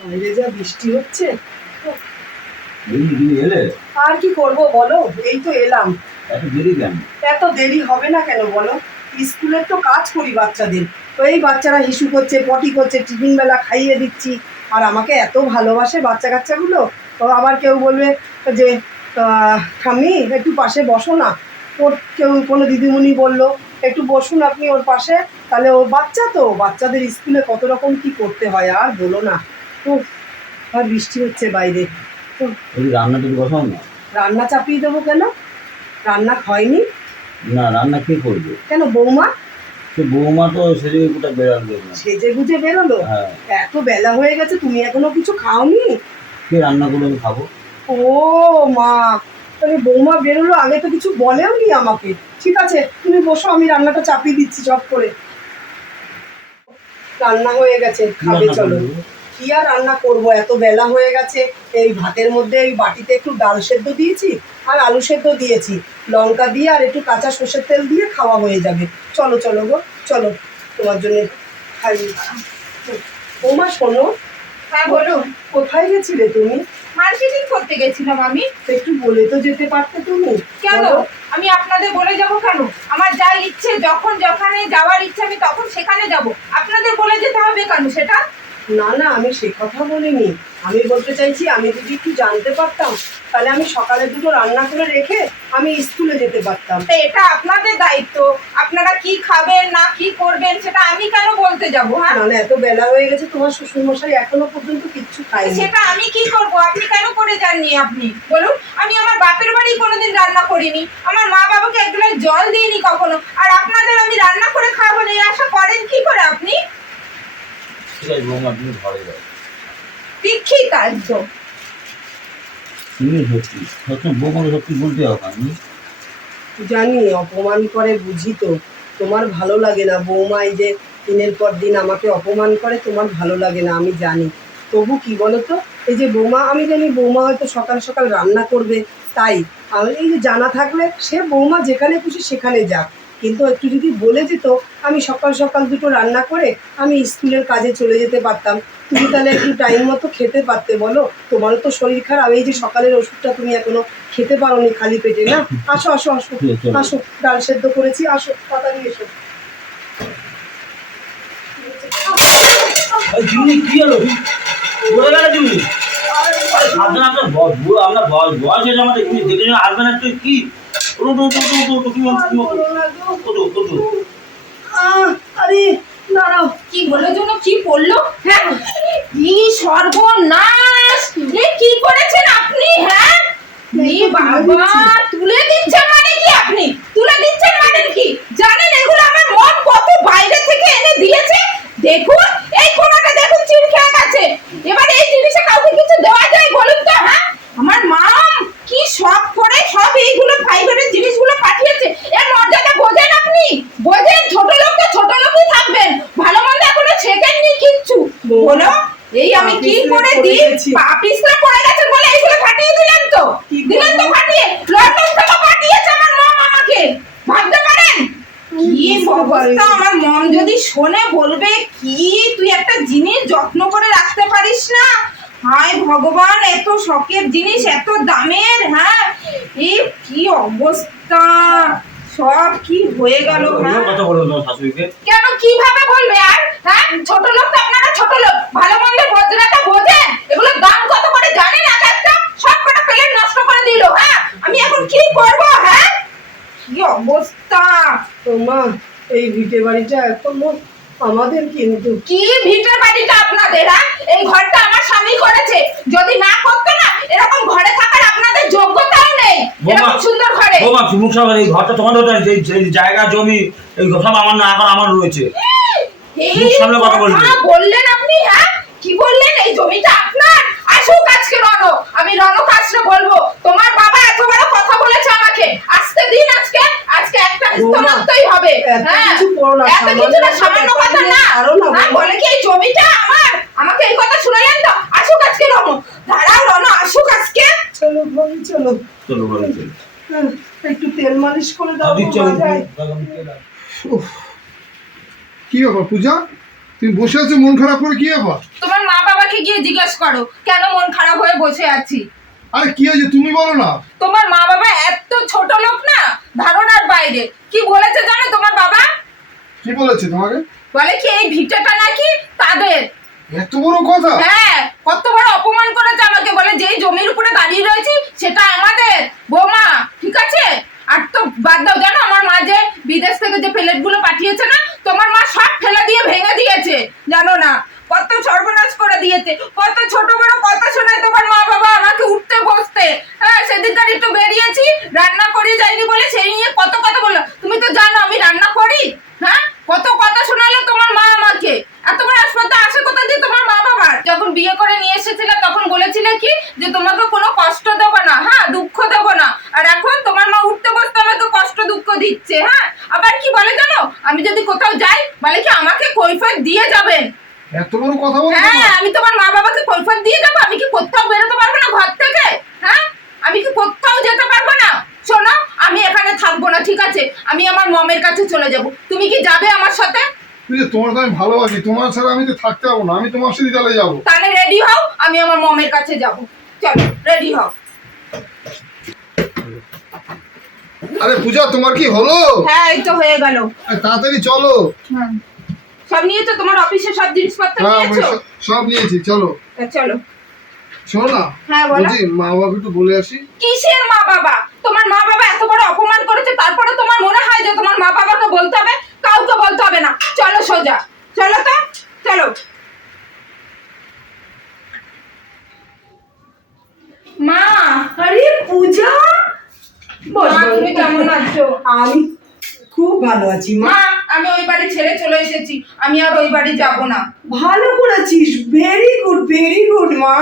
বাইরে যা বৃষ্টি হচ্ছে। এলে? আর কি করব বলো? এই তো এলাম। এত দেরি কেন? এত দেরি হবে না কেন বলো? স্কুলের তো কাজ করি বাচ্চাদের। তো এই বাচ্চারা হিসু করছে পটি করছে টিফিন বেলা খাইয়ে দিচ্ছি। আর আমাকে এত ভালোবাসে বাচ্চা কাচ্চাগুলো। তো আবার কেউ বলবে যে ঠাম্মি একটু পাশে বসো না। ওর কেউ কোনো দিদিমণি বলল একটু বসুন আপনি ওর পাশে তাহলে ও বাচ্চা তো। বাচ্চাদের স্কুলে কত রকম কি করতে হয় আর বলো না। তো আর বৃষ্টি হচ্ছে বাইরে। তো ওই রান্নাটা বসাও না? রান্না চাপিয়ে দেবো কেন? রান্না হয়নি। না রান্না কে করবে? কেন বৌমা? সে বৌমা তো সেদিকে কোটা বেড়াবে সেজে গুজে বেরোলো? হ্যাঁ। এত বেলা হয়ে গেছে তুমি এখনও কিছু খাওনি? কে রান্না করে আমি খাব? ও মা তাহলে বৌমা বেরোলো আগে তো কিছু বলেও নি আমাকে। ঠিক আছে তুমি বসো আমি রান্নাটা চাপিয়ে দিচ্ছি চট করে। রান্না হয়ে গেছে খাবে চলো? কি আর রান্না করব? এত বেলা হয়ে গেছে। এই ভাতের মধ্যে এই বাটিতে একটু ডাল সেদ্ধ দিয়েছি আর আলু সেদ্ধ দিয়েছি। লঙ্কা দিয়ে আর একটু কাঁচা সর্ষের তেল দিয়ে খাওয়া হয়ে যাবে। চলো চলো গো চলো। তোমার জন্য খাই। ওমা শোনো। হ্যাঁ বলো। কোথায় গেছিলে তুমি? মার্কেটিং করতে গেছিলাম আমি। একটু বলে তো যেতে পারতে তুমি। কেন? আমি আপনাদের বলে যাব কেন? আমার যা ইচ্ছে যখন যেখানে যাওয়ার ইচ্ছে আমি তখন সেখানে যাব। আপনাদের বলে যেতে হবে কেন সেটা? না না আমি সে কথা বলিনি। আমি বলতে চাইছি আমি যদি একটু জানতে পারতাম তাহলে আমি সকালে দুটো রান্না করে রেখে আমি স্কুলে যেতে পারতাম। তা এটা আপনাদের দায়িত্ব। আপনারা কি খাবেন না কি করবেন সেটা আমি কেন বলতে যাব হ্যাঁ? নাহলে এত বেলা হয়ে গেছে তোমার শ্বশুর মশাই এখনও পর্যন্ত কিচ্ছু খায়নি। সেটা আমি কি করব? আপনি কেন করে যাননি আপনি? বলুন আমি আমার বাপের বাড়ি কোনোদিন রান্না করিনি। আমার মা বাবাকে এক জল দিইনি কখনো। আর আপনাদের আমি রান্না করে খাব না এই আশা করেন কি করে আপনি? আছে বৌমা তুমি ঘরে যাও দীক্ষিত একদম তুমি সত্যি সত্যি বৌমাকে সত্যি বলতে হবে আমি। জানি অপমান করে বুঝি তো। তোমার ভালো লাগে না বৌমা এই যে দিনের পর দিন আমাকে অপমান করে তোমার ভালো লাগে না আমি জানি। তবু কি বলো তো এই যে বৌমা আমি জানি বৌমা হয়তো সকাল সকাল রান্না করবে তাই। আমি এই যে জানা থাকলে সে বৌমা যেখানে খুশি সেখানে যাক। কিন্তু একটু যদি বলে যেত আমি সকাল সকাল দুটো রান্না করে আমি স্কুলের কাজে চলে যেতে পারতাম। তুমি তাহলে একটু টাইম মতো খেতে পারতে বলো? তোমারও তো শরীর খারাপ এই যে সকালের ওষুধটা তুমি এখনও খেতে পারোনি খালি পেটে না? আসো আসো আসো। আসো ডাল সেদ্ধ করেছি আসো তাড়াতাড়ি এসো। এই জুনি কি হলো? বলে গেল জুনি আপনার আপনার বয়স হয়েছে আমাদের তুমি দেখে শুনে আসবে না কি? উঠো কি বলছো কি আরে দাঁড়াও। কি বলে জন্য কি পড়ল হ্যাঁ? কি সর্বনাশ! এ কি করেছেন আপনি? হ্যাঁ? এই বাবা তুলে দিচ্ছেন মানে কি আপনি তুলে দিচ্ছেন মানে কি জানেন এগুলো আমার মন কত বাইরে থেকে এনে দিয়েছে দেখুন এই কোনাটা দেখুন চির খেয়ে গেছে এবার এই জিনিসে কাউকে কিছু দেওয়া যায় বলুন তো হ্যাঁ আমার মাম কি সব করে সব এইগুলো ফাইবারের জিনিসগুলো পাঠিয়েছে এর মর্যাদা বোঝেন আপনি বোঝেন ছোট লোক তো ছোট লোকই থাকবেন ভালো মন্দ এখনও শেখেননি কিচ্ছু বলো এই আমি কি পা করে দিই। পা পিছলে পড়ে গেছেন বলে এইগুলো পাঠিয়ে দিলেন তো। দিলেন তো? পাঠিয়ে লন্ডন থেকে পাঠিয়েছে আমার মম আমাকে। ভাবতে পারেন? কি অবস্থা আমার মম? যদি শোনে বলবে কি? তুই একটা জিনিস যত্ন করে রাখতে পারিস না? হায় ভগবান এত শখের জিনিস এত দামের হ্যাঁ? এই কি অবস্থা? সব কি হয়ে গেল হ্যাঁ? কথা বলো তোমার শাশুড়িকে। কেন কীভাবে বলবে আর? হ্যাঁ? ছোট লোক তো আপনারা ছোট লোক। ভালো মন্দের বজ্রাটা বোঝেন। এগুলো দাম কত করে জানেন? এক একটা সব কটা প্লেট নষ্ট করে দিল হ্যাঁ? আমি এখন কি করব হ্যাঁ? কি অবস্থা তো মা এই ভিটে বাড়িটা এখন আমাদের কিন্তু। কি ভিটের বাড়িটা আপনাদের হ্যাঁ? এই ঘরটা আমার স্বামী করেছে। যদি না করতো না এরকম ঘরে থাকার আপনাদের যোগ্যতাও নেই এরকম সুন্দর ঘরে। বৌমা চুমুক সাহেব এই ঘরটা তোমার এই জায়গা জমি এই সব আমার না এখন আমার রয়েছে। মুখ কথা। বললেন আপনি হ্যাঁ? কি বললেন? এই জমিটা আপনার? আসুক আজকে রণ আমি রণক আসলে বলব তোমার বাবা এত বড় কথা বলেছে আমাকে। আসতে দিন আজকে। আজকে একটা কিস্তি হবে। হ্যাঁ কিছু করো না, এত সামান্য কিছু না সামান্য কথা না। ছাড়ো না, হ্যাঁ, বলে কি এই জমিটা আমার? আমাকে এই কথা শুনালেন তো? আসুক আজকে রণ দাঁড়াও রণ আসুক আজকে চলো ভাবি চলো চলো বলো চলো। একটু তেল মালিশ করে দাও আদি গো, চলো মাজায়। উফ, কি ব্যাপার পূজা? তুমি বসে আছো মন খারাপ করে কি ব্যাপার? তোমার মা বাবাকে গিয়ে জিজ্ঞেস করো কেন মন খারাপ হয়ে বসে আছি? আরে কি হয়েছে তুমি বলো না। তোমার মা বাবা এত ছোট লোক না ধারণার বাইরে। কি বলেছে জানো তোমার বাবা? কি বলেছে তোমাকে? বলে কি এই ভিটাটা নাকি তাদের? এত বড় কথা? হ্যাঁ কত বড় অপমান করেছে আমাকে বলে, যেই জমির উপরে দাঁড়িয়ে রয়েছি, সেটা আমাদের। বৌমা, ঠিক আছে? আর তো বাদ দাও, জানো আমার মা যে বিদেশ থেকে যে প্লেটগুলো পাঠিয়েছে না, তোমার মা সব ফেলে দিয়ে ভেঙে দিয়েছে। জানো না, কত সর্বনাশ করে দিয়েছে। কত ছোট বড় কথা শোনায় তোমার মা বাবা আমাকে উঠতে বসতে হ্যাঁ সেদিনকার একটু বেরিয়েছি রান্না করে যাইনি বলে সেই নিয়ে কত কথা বলল তুমি তো জানো আমি রান্না করি হ্যাঁ কত কথা শোনালো তোমার মা আমাকে এত বড় হাসপাতাল আসে কোথা দিয়ে তোমার মা বাবার যখন বিয়ে করে নিয়ে এসেছিলে তখন বলেছিলে কি যে তোমাকে কোনো কষ্ট দেবো না হ্যাঁ দুঃখ দেবো না আর এখন তোমার মা উঠতে বসতে আমাকে কষ্ট দুঃখ দিচ্ছে হ্যাঁ আবার কি বলে জানো আমি যদি কোথাও যাই বলে কি আমাকে কৈফিয়ত দিয়ে যাবেন বড় কথা বলো হ্যাঁ আমি তোমার মা বাবাকে কৈফিয়ত দিয়ে যাব আমি কি কোথাও বেরোতে পারব না ঘর থেকে? হ্যাঁ? আমি কি কোথাও যেতে পারব না? শোনো আমি এখানে থাকব না ঠিক আছে? আমি আমার মমের কাছে চলে যাব। তুমি কি যাবে আমার সাথে? তোমার তো আমি ভালোবাসি তোমার ছাড়া আমি তো থাকতে পারব না আমি তোমার সাথে চলে যাব। তাহলে রেডি হও আমি আমার মমের কাছে যাব। চলো রেডি হও। আরে পূজা তোমার কি হলো? হ্যাঁ এই তো হয়ে গেল। তাড়াতাড়ি চলো। সব নিয়েছো? তোমার অফিসে সব জিনিসপত্র হ্যাঁ নিয়েছো? সব- নিয়েছি চলো। চলো। শোনো না হ্যাঁ বলো। মা বাবাকে একটু বলে আসি। কিসের মা বাবা তোমার মা বাবা এত বড় অপমান করেছে তারপরে তোমার মনে হয় যে তোমার মা বাবাকে বলতে হবে? কাউকে বলতে হবে না। চলো সোজা। চলো তো? চলো। মা আরে পূজা! বস। তুমি কেমন আছো? আমি খুব ভালো আছি মা ছেড়ে চলে এসেছি। আমি আর ওই বাড়ি যাব না। ভালো করেছিস। ভেরি গুড ভেরি গুড মা।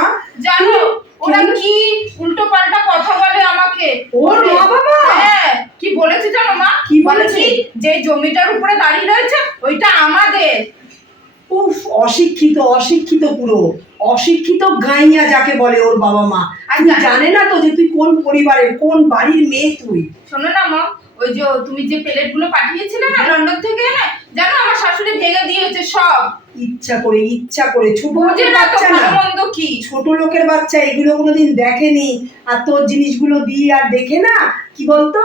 জানো ওরা কি উল্টো পাল্টা কথা বলে আমাকে? ওর মা বাবা? হ্যাঁ কি বলেছে জানো মা? কি বলে বলেছে? যে জমিটার উপরে দাঁড়িয়ে রয়েছে ওইটা আমাদের। উফ অশিক্ষিত অশিক্ষিত পুরো অশিক্ষিত গাইয়া যাকে বলে ওর বাবা মা। আর তুমি জানে না তো যে তুই কোন পরিবারের কোন বাড়ির মেয়ে তুই? শোনো না মা ওই যে তুমি যে প্লেটগুলো পাঠিয়েছিলে না লন্ডন থেকে এনে জানো আমার শাশুড়ি ভেঙে দিয়েছে সব। ইচ্ছা করে ইচ্ছা করে। ছোট লোকের বাচ্চা না? মন্দ কি? ছোট লোকের বাচ্চা এগুলো কোনোদিন দেখেনি। আর তোর জিনিসগুলো দিয়ে আর দেখে না? কি বলতো?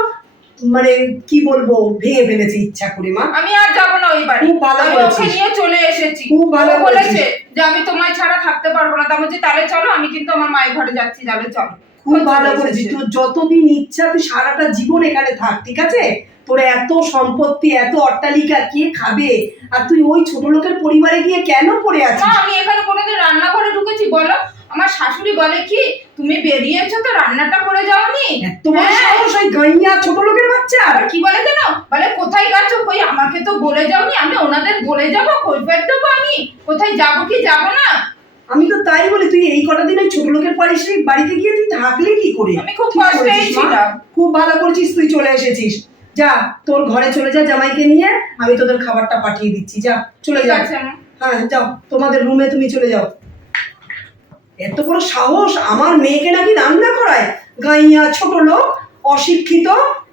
মানে কি বলব? ভেঙে ফেলেছে ইচ্ছা করে মা। আমি আর যাব না ওই বাড়ি। খুব ভালো করেছিস। নিয়ে চলে এসেছি। খুব ভালো বলেছে যে আমি তোমায় ছাড়া থাকতে পারব না। তা বলছি তাহলে চলো আমি কিন্তু আমার মায়ের ঘরে যাচ্ছি যাবে চলো। খুব ভালো করেছিস। তোর যতদিন ইচ্ছা তুই সারাটা জীবন এখানে থাক ঠিক আছে? তোর এত সম্পত্তি এত অট্টালিকা কে খাবে? আর তুই ওই ছোট লোকের পরিবারে গিয়ে কেন পড়ে মা আছিস আমি এখানে কোনোদিন রান্না করে ঢুকেছি বলো। আমার শাশুড়ি বলে কি তুমি বেরিয়েছো তো রান্নাটা করে যাওনি? তোমার হ্যাঁ। সাহস ওই গাইয়া ছোট লোকের বাচ্চা? কি বলে জানো? বলে কোথায় গেছো? কই আমাকে তো বলে যাওনি আমি ওনাদের বলে যাব কৈফিয়ত দেবো আমি। কোথায় যাব কি যাব না? আমি তো তাই বলি তুই এই কটা দিন ওই ছোট লোকের সেই বাড়িতে গিয়ে তুই থাকলে কি করে? আমি খুব ঠিক কষ্টেই ছিলাম। খুব ভালো করেছিস তুই চলে এসেছিস। যা তোর ঘরে চলে যা জামাইকে নিয়ে আমি তোদের খাবারটা পাঠিয়ে দিচ্ছি যা চলে যা। হ্যাঁ যাও তোমাদের রুমে তুমি চলে যাও। এত বড় সাহস আমার মেয়েকে নাকি রান্না করায়? গাইয়া ছোট লোক অশিক্ষিত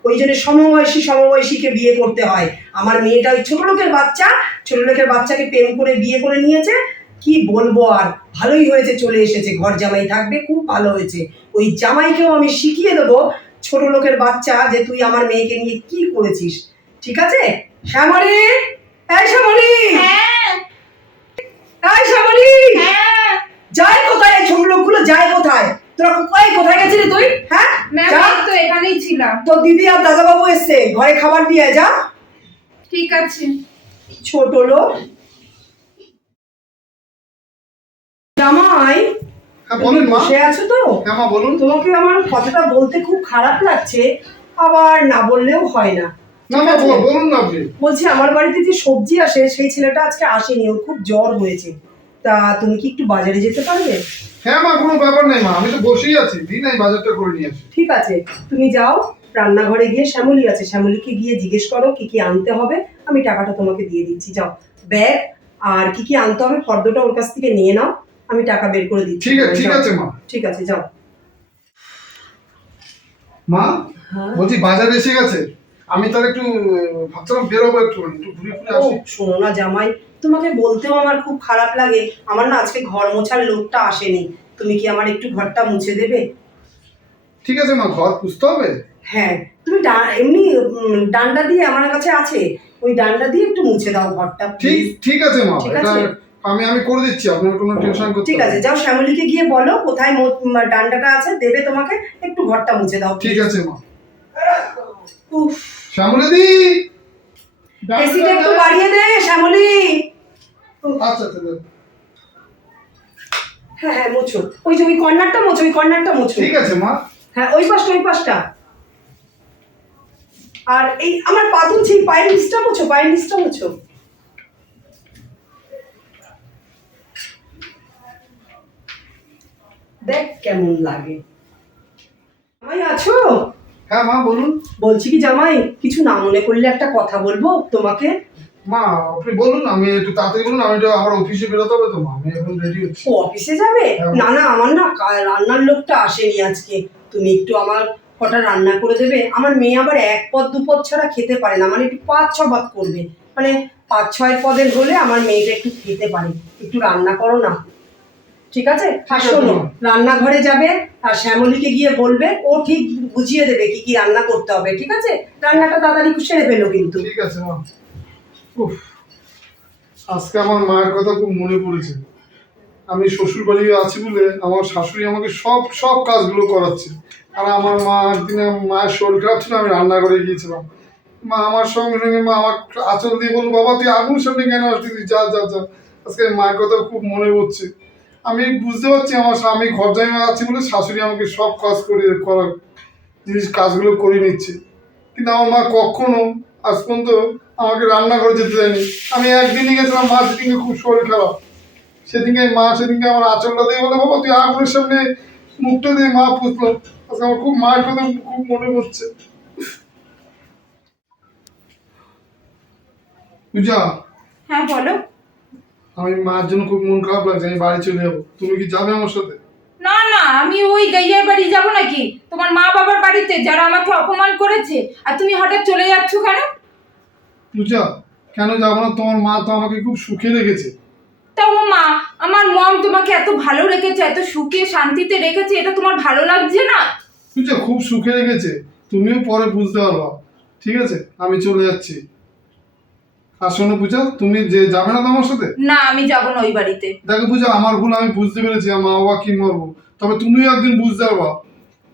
ওই জন্য সমবয়সী সমবয়সীকে বিয়ে করতে হয়। আমার মেয়েটা ওই ছোট লোকের বাচ্চা ছোট লোকের বাচ্চাকে প্রেম করে বিয়ে করে নিয়েছে। কি বলব আর ভালোই হয়েছে চলে এসেছে। ঘর জামাই থাকবে খুব ভালো হয়েছে। ওই জামাইকেও আমি শিখিয়ে দেবো ছোট লোকের বাচ্চা যে তুই আমার মেয়েকে নিয়ে কি করেছিস? ঠিক আছে? শ্যামলী! এই শ্যামলী! হ্যাঁ। এই শ্যামলী! হ্যাঁ। যায় কোথায় এই ছোট লোকগুলো? যায় কোথায়? তোরা কোথায় কোথায় গেছিলি তুই? হ্যাঁ? তো এখানেই ছিলাম। তোর দিদি আর দাদাবাবু এসছে। ঘরে খাবার দিয়ে যা। ঠিক আছে। ছোট লোক। হ্যাঁ বলুন মা। বসে আছো তো? হ্যাঁ মা বলুন। তোমাকে আমার কথাটা বলতে খুব খারাপ লাগছে আবার না বললেও হয় না। না মা বলুন না আপনি বলছি আমার বাড়িতে যে সবজি আসে সেই ছেলেটা আজকে আসেনি ওর খুব জ্বর হয়েছে। তা তুমি কি একটু বাজারে যেতে পারবে? হ্যাঁ মা কোনো ব্যাপার নেই মা আমি তো বসেই আছি দিন আমি বাজারটা করে নিয়ে আসি। ঠিক আছে তুমি যাও রান্নাঘরে গিয়ে শ্যামলি আছে শ্যামলিকে গিয়ে জিজ্ঞেস করো কি কি আনতে হবে আমি টাকাটা তোমাকে দিয়ে দিচ্ছি যাও। ব্যাগ আর কি কি আনতে হবে ফর্দটা ওর কাছ থেকে নিয়ে নাও। আমি টাকা বের করে দিচ্ছি। ঠিক আছে ঠিক আছে মা। ঠিক আছে যাও। মা হ্যাঁ? বলছি বাজার এসে গেছে। আমি তাহলে একটু ভাবছিলাম বেরোবো একটু একটু ঘুরে ঘুরে আসি। শোনো না জামাই তোমাকে বলতেও আমার খুব খারাপ লাগে। আমার না আজকে ঘর মোছার লোকটা আসেনি। তুমি কি আমার একটু ঘরটা মুছে দেবে? ঠিক আছে মা ঘর পুষতে হবে। হ্যাঁ তুমি এমনি ডান্ডা দিয়ে আমার কাছে আছে। ওই ডান্ডা দিয়ে একটু মুছে দাও ঘরটা ঠিক ঠিক আছে মা ঠিক আছে। আমি আমি করে দিচ্ছি আপনার কোনো টেনশন করতে ঠিক আছে যাও শ্যামলীকে গিয়ে বলো কোথায় ডান্ডাটা আছে দেবে তোমাকে একটু ঘরটা মুছে দাও ঠিক আছে মা। উফ। শ্যামলাদি! এসিটা একটু বাড়িয়ে দে শ্যামলী! আচ্ছা আচ্ছা। হ্যাঁ হ্যাঁ মোছো। ওই যে ওই কর্নারটা মোছো ওই কর্নারটা মোছো। ঠিক আছে মা। হ্যাঁ ওই পাশটা ওই পাশটা। আর এই আমার পা তুলছি পায়ের নিচটা মোছো পায়ের নিচটা মোছো দেখ কেমন লাগে? জামাই আছো? হ্যাঁ মা বলুন। বলছি কি জামাই কিছু না মনে করলে একটা কথা বলব তোমাকে? মা আপনি বলুন আমি একটু তাড়াতাড়ি বলুন আমি একটু আমার অফিসে বেরোতে হবে তো মা আমি এখন রেডি হচ্ছি। ও অফিসে যাবে? হ্যাঁ। না না আমার না রান্নার লোকটা আসেনি আজকে। তুমি একটু আমার কটা রান্না করে দেবে। আমার মেয়ে আবার এক পদ দু পদ ছাড়া খেতে পারে না মানে একটু পাঁচ ছ পদ করবে। মানে পাঁচ ছয় পদের হলে আমার মেয়েটা একটু খেতে পারে। একটু রান্না করো না। ঠিক আছে? আর শোনো রান্নাঘরে যাবে আর শ্যামলীকে গিয়ে বলবে ও ঠিক বুঝিয়ে দেবে কি কি রান্না করতে হবে ঠিক আছে? রান্নাটা তাড়াতাড়ি সেরে ফেলো কিন্তু। ঠিক আছে মা। উফ আজকে আমার মায়ের কথা খুব মনে পড়েছে। আমি শ্বশুর বাড়ি আছি বলে আমার শাশুড়ি আমাকে সব সব কাজগুলো করাচ্ছে। আর আমার মা একদিন মায়ের শরীর খারাপ ছিল আমি রান্না করে গিয়েছিলাম। মা আমার সঙ্গে সঙ্গে মা আমার আচল দিয়ে বলল বাবা তুই আগুন সামনে কেন তুই যা যা যা। আজকে মায়ের কথা খুব মনে পড়ছে। আমি বুঝতে পারছি আমার স্বামী ঘর জায়গা আছে বলে শাশুড়ি আমাকে সব কাজ করে করার জিনিস কাজগুলো করে নিচ্ছে। কিন্তু আমার মা কখনো আজ পর্যন্ত আমাকে রান্না করে যেতে দেয়নি। আমি একদিনই গেছিলাম, মা সেদিনকে খুব শরীর খারাপ। সেদিনকে মা সেদিনকে আমার আচলটা দিয়ে বলে, বাবা, তুই আগুনের সামনে মুখটা দিয়ে মা পুষলো আজকে আমার খুব মায়ের কথা খুব মনে পড়ছে। পূজা? হ্যাঁ বলো। আমি মার জন্য খুব মন খারাপ লাগছে আমি বাড়ি চলে যাব। তুমি কি যাবে আমার সাথে? না না আমি ওই গাইয়ার বাড়ি যাব নাকি? তোমার মা বাবার বাড়িতে যারা আমাকে অপমান করেছে আর তুমি হঠাৎ চলে যাচ্ছ কেন? পূজা কেন যাব না? তোমার মা তো আমাকে খুব সুখে রেখেছে। তা ও মা আমার মম তোমাকে এত ভালো রেখেছে এত সুখে শান্তিতে রেখেছে এটা তোমার ভালো লাগছে না? পূজা খুব সুখে রেখেছে। তুমিও পরে বুঝতে পারবা। ঠিক আছে আমি চলে যাচ্ছি। আর শোনো পূজা তুমি যে যাবে না তো আমার সাথে? না আমি যাব না ওই বাড়িতে। দেখো পূজা আমার ভুল আমি বুঝতে পেরেছি আমার মা বাবা কি মরবো। তবে তুমিও একদিন বুঝতে পারবা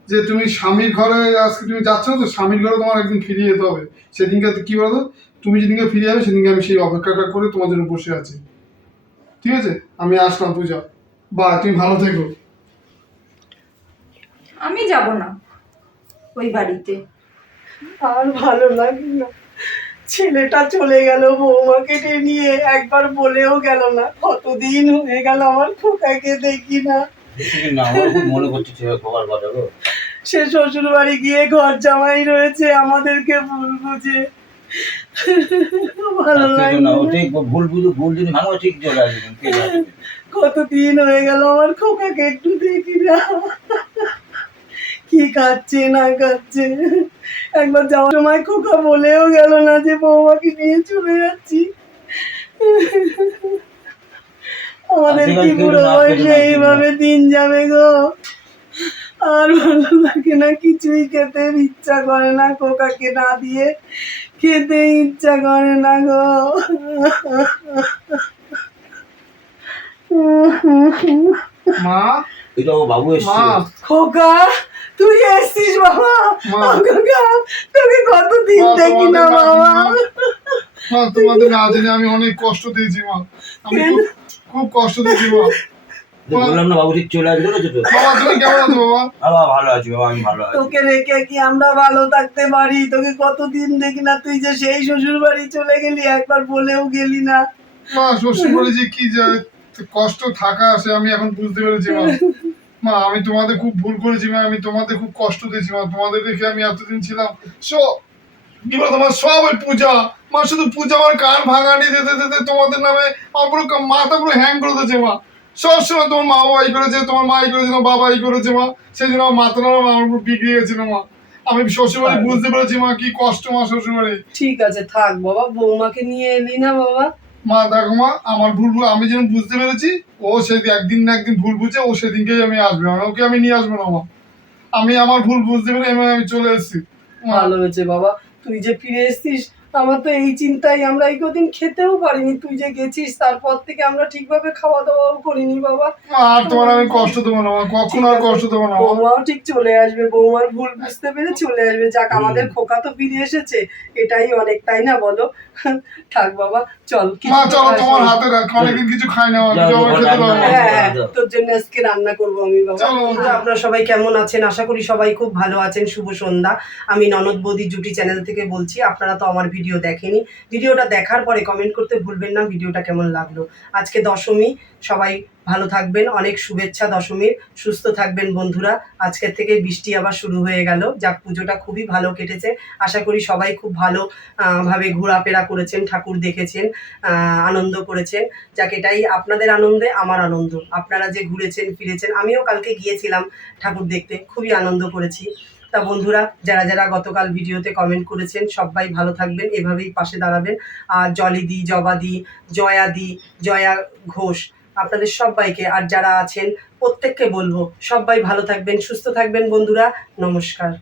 যে তুমি স্বামীর ঘরে আজকে তুমি যাচ্ছ না তো স্বামীর ঘরে তোমার একদিন ফিরে যেতে হবে। সেদিনকে কি বলতো? তুমি যেদিনকে ফিরে যাবে সেদিনকে আমি সেই অপেক্ষাটা করে তোমার জন্য বসে আছি। ঠিক আছে? আমি আসলাম পূজা। বা তুমি ভালো থেকো। আমি যাব না ওই বাড়িতে। আর ভালো লাগে না। ছেলেটা চলে গেল বৌমাকে নিয়ে একবার বলেও গেল না। কতদিন হয়ে গেল আমার খোকাকে দেখি না। মনে সে শ্বশুর বাড়ি গিয়ে ঘর জামাই রয়েছে আমাদেরকে ভুল বুঝে ভালো লাগে ঠিক ভুল বুঝে ভুল জিনিস ভাঙো ঠিক চলে আসবে। কতদিন হয়ে গেল আমার খোকাকে একটু দেখি না। কি খাচ্ছে না খাচ্ছে একবার যাওয়ার সময় খোকা বলেও গেল না যে বৌমাকে নিয়ে চলে যাচ্ছি। আমাদের কি বুড়ো বয়সে এইভাবে দিন যাবে গো? আর ভালো লাগে না কিছুই খেতে ইচ্ছা করে না খোকাকে না দিয়ে খেতে ইচ্ছা করে না গো। মা? এটা ও বাবু মা? এসছে খোকা? তুই এসছিস বাবা। তোকে কতদিন দেখি না বাবা। মা তোমাদের না জানি আমি অনেক কষ্ট দিয়েছি মা। আমি খুব কষ্ট দিয়েছি মা। বললাম না বাবু ঠিক চলে আসবে তো তো বাবা তুমি কেমন আছো বাবা? বাবা ভালো আছি বাবা আমি ভালো আছি। তোকে রেখে কি আমরা ভালো থাকতে পারি? তোকে কতদিন দেখি না তুই যে সেই শ্বশুর বাড়ি চলে গেলি একবার বলেও গেলি না। মা শ্বশুর বাড়ি যে কি যে কষ্ট থাকা আছে আমি এখন বুঝতে পেরেছি মা। মা আমি তোমাদের খুব ভুল করেছি মা আমি তোমাদের খুব কষ্ট দিয়েছি মা তোমাদের দেখে আমি এতদিন ছিলাম। সব কি তোমার সব ওই পূজা মা শুধু পূজা আমার কান ভাঙানি দিতে দিতে তোমাদের নামে আমার পুরো মাথা পুরো হ্যাং করে দিয়েছে মা। সব সময় তোমার মা বাবা করেছে তোমার মা করেছে তোমার বাবা এই করেছে মা। সেই জন্য আমার মাথাটা আমার পুরো বিগড়ে গেছিল মা। আমি শ্বশুরবাড়ি বুঝতে পেরেছি মা কি কষ্ট মা শ্বশুরবাড়ি। ঠিক আছে থাক বাবা বৌমাকে নিয়ে এলি না বাবা? মা, দেখো মা, আমার ভুল আমি যেন বুঝতে পেরেছি, ও সেদিন একদিন না একদিন ভুল বুঝে, ও সেদিনকেই আমি আসবে না, ওকে আমি নিয়ে আসব না মা। আমি আমার ভুল বুঝতে পেরে আমি চলে এসেছি। ভালো হয়েছে বাবা, তুই যে ফিরে এসছিস আমার তো এই চিন্তাই আমরা এই কদিন খেতেও পারিনি তুই যে গেছিস তারপর থেকে আমরা ঠিকভাবে খাওয়া দাওয়াও করিনি বাবা। আর তোমার আমি কষ্ট দেবো না কখনো আর কষ্ট দেবো না বৌমাও ঠিক চলে আসবে বৌমার ভুল বুঝতে পেরে চলে আসবে। যাক আমাদের খোকা তো ফিরে এসেছে এটাই অনেক তাই না বলো? থাক বাবা চল মা চলো তোমার হাতে রাখ অনেকদিন কিছু খাই না। হ্যাঁ হ্যাঁ, তোর জন্য আজকে রান্না করব আমি বাবা। আপনারা সবাই কেমন আছেন? আশা করি সবাই খুব ভালো আছেন। শুভ সন্ধ্যা। আমি ননদ বৌদি জুটি চ্যানেল থেকে বলছি আপনারা তো আমার ভিডিও দেখেনি। ভিডিওটা দেখার পরে কমেন্ট করতে ভুলবেন না ভিডিওটা কেমন লাগল? আজকে দশমী, সবাই ভালো থাকবেন, অনেক শুভেচ্ছা দশমীর, সুস্থ থাকবেন বন্ধুরা। আজকের থেকে বৃষ্টি আবার শুরু হয়ে গেল, যাক পুজোটা খুবই ভালো কেটেছে। আশা করি সবাই খুব ভালো ভাবে ঘোরাফেরা করেছেন, ঠাকুর দেখেছেন আনন্দ করেছেন। যাক এটাই আপনাদের আনন্দে, আমার আনন্দ। আপনারা যে ঘুরেছেন, ফিরেছেন, আমিও কালকে গিয়েছিলাম ঠাকুর দেখতে, খুবই আনন্দ করেছি। তা বন্ধুরা, যারা যারা গতকাল ভিডিওতে কমেন্ট করেছেন, সবাই ভালো থাকবেন, এভাবেই পাশে দাঁড়াবেন। আর জলিদি জবাদি জয়াদি জয়া ঘোষ, আপনাদের সবাইকে, আর যারা আছেন, প্রত্যেককে বলব, সবাই ভালো থাকবেন, সুস্থ থাকবেন বন্ধুরা, নমস্কার।